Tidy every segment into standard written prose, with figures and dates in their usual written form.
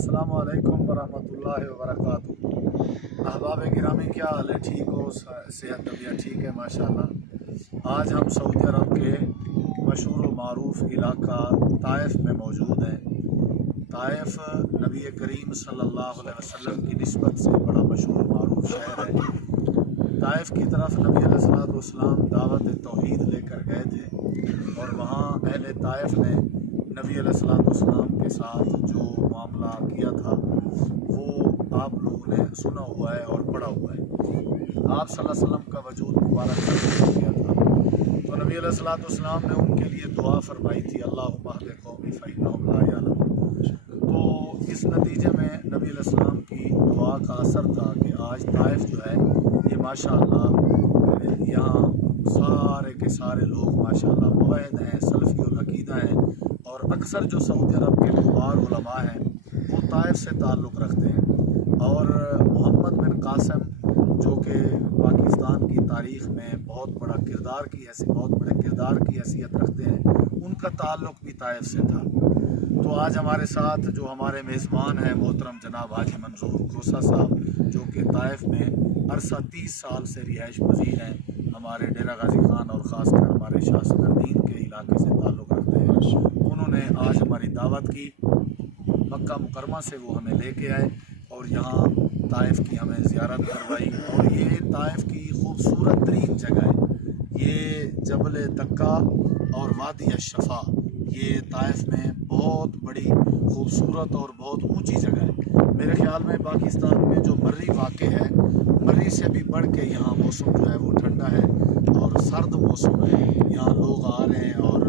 السلام علیکم ورحمۃ اللہ وبرکاتہ۔ احباب گرامی، کیا حال ہے؟ ٹھیک ہو؟ صحت طبیعت ٹھیک ہے؟ ماشاءاللہ۔ آج ہم سعودی عرب کے مشہور و معروف علاقہ طائف میں موجود ہیں۔ طائف نبی کریم صلی اللہ علیہ وسلم کی نسبت سے بڑا مشہور و معروف شہر ہے۔ طائف کی طرف نبی علیہ الصلوۃ والسلام دعوت توحید لے کر گئے تھے، اور وہاں اہل طائف نے نبی علیہ الصلوۃ والسلام کے ساتھ جو معاملہ کیا تھا وہ آپ لوگوں نے سنا ہوا ہے اور پڑھا ہوا ہے۔ آپ صلی اللہ علیہ وسلم کا وجود مبارک کر دیا تھا، تو نبی علیہ الصلوۃ والسلام نے ان کے لیے دعا فرمائی تھی، اللہم اہد قومی فإنہم لا یعلمون۔ تو اس نتیجے میں نبی علیہ السلام کی دعا کا اثر تھا کہ آج طائف جو ہے یہ ماشاءاللہ یہاں سارے کے سارے لوگ ماشاءاللہ موحد ہیں، سلفی العقیدہ ہیں، اور اکثر جو سعودی عرب کے کبار علماء ہیں وہ طائف سے تعلق رکھتے ہیں۔ اور محمد بن قاسم جو کہ پاکستان کی تاریخ میں بہت بڑے کردار کی حیثیت رکھتے ہیں، ان کا تعلق بھی طائف سے تھا۔ تو آج ہمارے ساتھ جو ہمارے میزبان ہیں محترم جناب حاجی منظور کھوسا صاحب، جو کہ طائف میں عرصہ 30 سال سے رہائش پذیر ہیں، ہمارے ڈیرہ غازی خان اور خاص کر ہمارے شاہ صدرالدین کے علاقے سے تعلق رکھتے ہیں۔ انہوں نے آج ہماری دعوت کی، مکہ مکرمہ سے وہ ہمیں لے کے آئے اور یہاں طائف کی ہمیں زیارت کروائی۔ اور یہ طائف کی خوبصورت ترین جگہ ہے، یہ جبل دکا اور وادی الشفا، یہ طائف میں بہت بڑی خوبصورت اور بہت اونچی جگہ ہے۔ میرے خیال میں پاکستان میں جو مری واقع ہے، مری سے بھی بڑھ کے یہاں موسم جو ہے وہ ٹھنڈا ہے اور سرد موسم ہے۔ یہاں لوگ آ رہے ہیں اور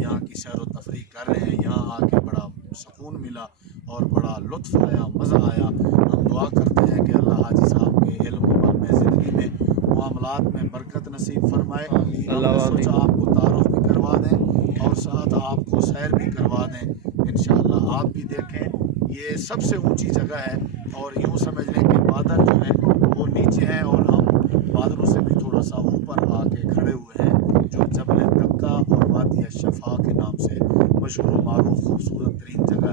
یہاں کی سیر و تفریح کر رہے ہیں۔ یہاں آ کے بڑا سکون ملا اور بڑا لطف آیا، مزہ آیا۔ ہم دعا کرتے ہیں کہ اللہ حاجی صاحب کے علم و عمل میں، زندگی میں، معاملات میں برکت نصیب فرمائے۔ ہم نے سوچا آپ کو تعارف بھی کروا دیں اور ساتھ آپ کو سیر بھی کروا دیں۔ انشاءاللہ آپ بھی دیکھیں، یہ سب سے اونچی جگہ ہے، اور یوں سمجھ لیں کہ بادل جو ہیں وہ نیچے ہیں اور ہم بادلوں سے بھی تھوڑا سا اوپر آ کے کھڑے ہوئے ہیں، جو جبل دکا اور وادی الشفا کے نام سے مشہور و معروف خوبصورت ترین جگہ